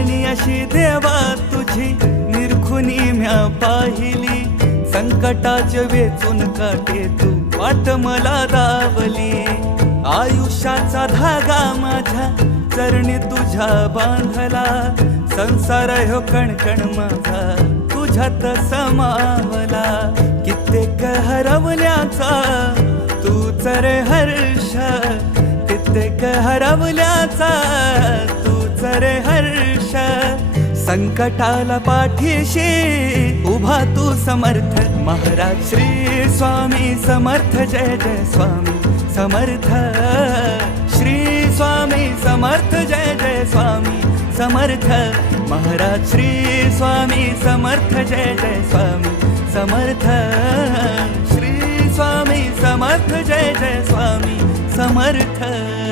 करणी अशी देवा तुझी निरखुनी म्या पाहिली, संकटाचे वेचून काटे तू वाट मला दावली. आयुष्याचा धागा माझ्या चरणी तुझ्या बांधला, संसार ह्यो कणकण माझा तुझ्यात समावला. कित्येक हरवल्याचा तूच रे हर्ष, कित्येक हरवल्याचा तूच रे हर्ष. संकटाला पाठीशी उभा तू समर्थ, महाराज श्री स्वामी समर्थ. जय जय स्वामी समर्थ, श्री स्वामी समर्थ. जय जय स्वामी समर्थ, महाराज श्री स्वामी समर्थ. जय जय स्वामी समर्थ, श्री स्वामी समर्थ. जय जय स्वामी समर्थ.